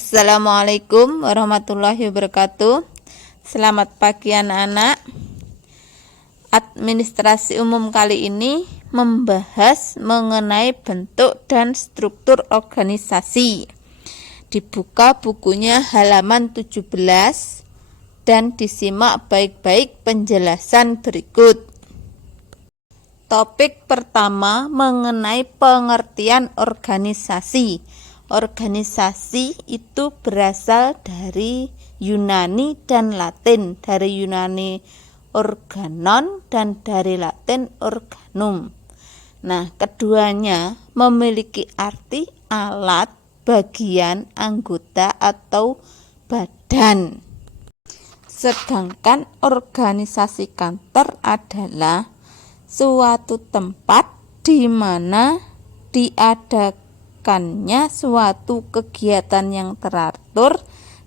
Assalamualaikum warahmatullahi wabarakatuh. Selamat pagi anak-anak. Administrasi umum kali ini membahas mengenai bentuk dan struktur organisasi. Dibuka bukunya halaman 17 dan disimak baik-baik penjelasan berikut. Topik pertama mengenai pengertian organisasi. Organisasi itu berasal dari Yunani dan Latin, dari Yunani organon dan dari Latin organum. Nah, keduanya memiliki arti alat, bagian, anggota atau badan. Sedangkan organisasi kantor adalah suatu tempat di mana diadakannya suatu kegiatan yang teratur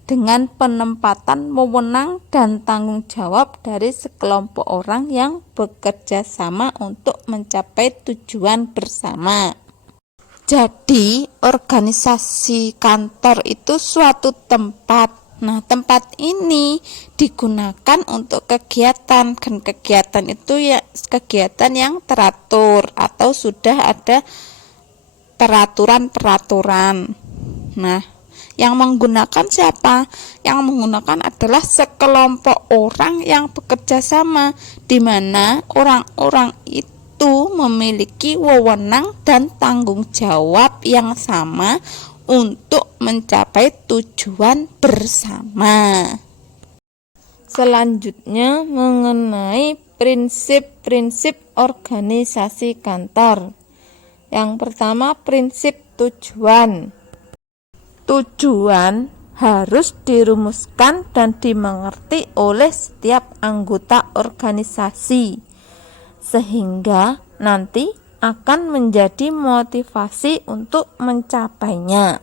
dengan penempatan wewenang dan tanggung jawab dari sekelompok orang yang bekerja sama untuk mencapai tujuan bersama. Jadi, organisasi kantor itu suatu tempat. Nah, tempat ini digunakan untuk kegiatan, dan kegiatan itu ya kegiatan yang teratur atau sudah ada peraturan-peraturan. Nah, yang menggunakan siapa? Yang menggunakan adalah sekelompok orang yang bekerja sama, di mana orang-orang itu memiliki wewenang dan tanggung jawab yang sama untuk mencapai tujuan bersama. Selanjutnya mengenai prinsip-prinsip organisasi kantor. Yang pertama, prinsip tujuan. Tujuan harus dirumuskan dan dimengerti oleh setiap anggota organisasi, sehingga nanti akan menjadi motivasi untuk mencapainya.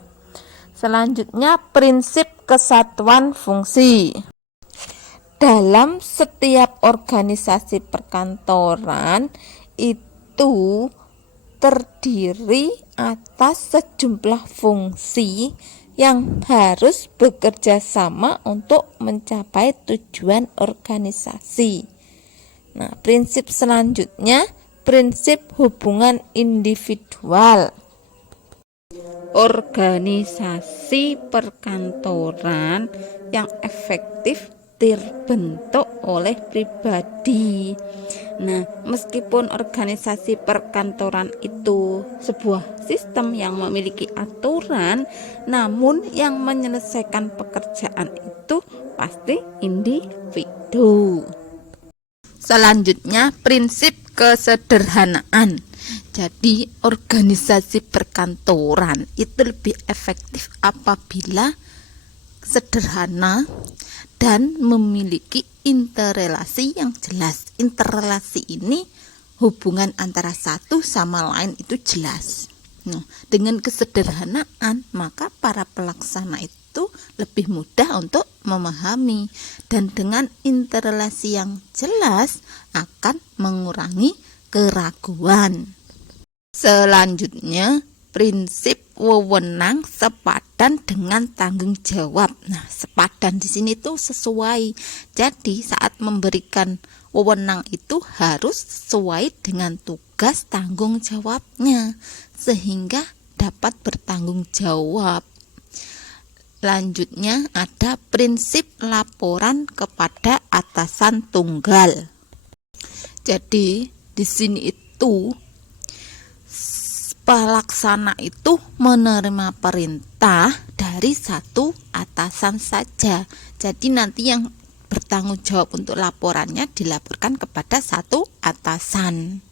Selanjutnya, prinsip kesatuan fungsi. Dalam setiap organisasi perkantoran itu terdiri atas sejumlah fungsi yang harus bekerja sama untuk mencapai tujuan organisasi. Nah, prinsip selanjutnya, prinsip hubungan individual. Organisasi perkantoran yang efektif terbentuk oleh pribadi. Nah, meskipun organisasi perkantoran itu sebuah sistem yang memiliki aturan, namun yang menyelesaikan pekerjaan itu pasti individu. Selanjutnya, prinsip kesederhanaan. Jadi, organisasi perkantoran itu lebih efektif apabila sederhana dan memiliki interrelasi yang jelas. Interrelasi ini hubungan antara satu sama lain itu jelas. Nah, dengan kesederhanaan maka para pelaksana itu lebih mudah untuk memahami, dan dengan interrelasi yang jelas akan mengurangi keraguan. Selanjutnya, prinsip wewenang sepadan dengan tanggung jawab. Nah, sepadan di sini tuh sesuai. Jadi saat memberikan wewenang itu harus sesuai dengan tugas tanggung jawabnya, sehingga dapat bertanggung jawab. Lanjutnya ada prinsip laporan kepada atasan tunggal. Jadi di sini itu pelaksana itu menerima perintah dari satu atasan saja. Jadi nanti yang bertanggung jawab untuk laporannya dilaporkan kepada satu atasan.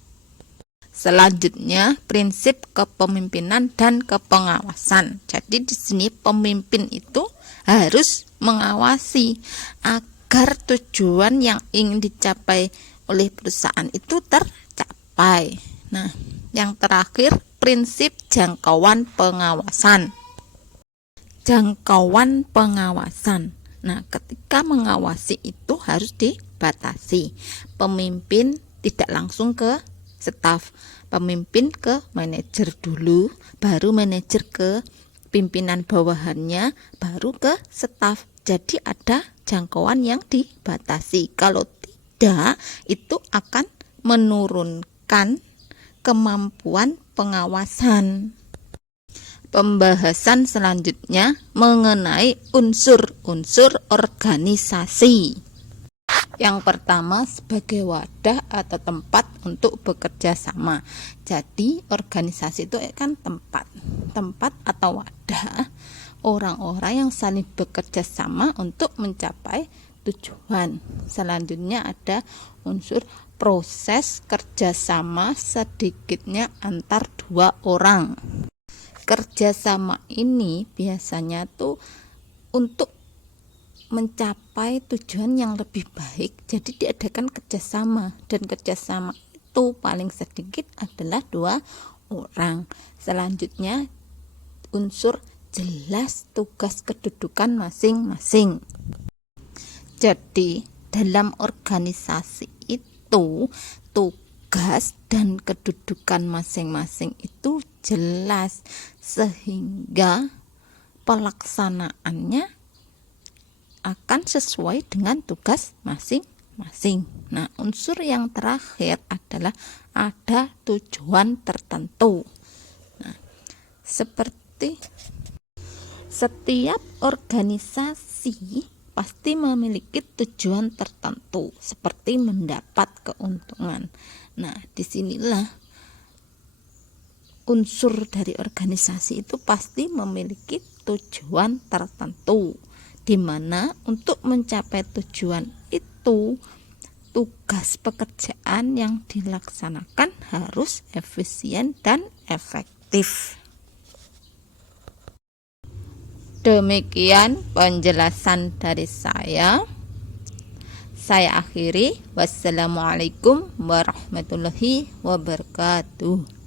Selanjutnya, prinsip kepemimpinan dan kepengawasan. Jadi di sini pemimpin itu harus mengawasi agar tujuan yang ingin dicapai oleh perusahaan itu tercapai. Nah, yang terakhir, prinsip jangkauan pengawasan. Jangkauan pengawasan. Nah, ketika mengawasi itu harus dibatasi. Pemimpin tidak langsung ke staf, pemimpin ke manajer dulu, baru manajer ke pimpinan bawahannya, baru ke staf. Jadi ada jangkauan yang dibatasi. Kalau tidak, itu akan menurunkan kemampuan pengawasan. Pembahasan selanjutnya mengenai unsur-unsur organisasi. Yang pertama, sebagai wadah atau tempat untuk bekerja sama. Jadi organisasi itu kan tempat atau wadah orang-orang yang saling bekerja sama untuk mencapai tujuan. Selanjutnya ada unsur proses kerjasama sedikitnya antar dua orang. Kerjasama ini biasanya tuh untuk mencapai tujuan yang lebih baik, jadi diadakan kerjasama, dan kerjasama itu paling sedikit adalah 2 orang. Selanjutnya unsur jelas tugas kedudukan masing-masing. Jadi dalam organisasi itu tugas dan kedudukan masing-masing itu jelas, sehingga pelaksanaannya akan sesuai dengan tugas masing-masing. Nah, unsur yang terakhir adalah ada tujuan tertentu. Nah, seperti setiap organisasi pasti memiliki tujuan tertentu, seperti mendapat keuntungan. Nah, disinilah unsur dari organisasi itu pasti memiliki tujuan tertentu, di mana untuk mencapai tujuan itu tugas pekerjaan yang dilaksanakan harus efisien dan efektif. Demikian penjelasan dari saya. Saya akhiri. Wassalamualaikum warahmatullahi wabarakatuh.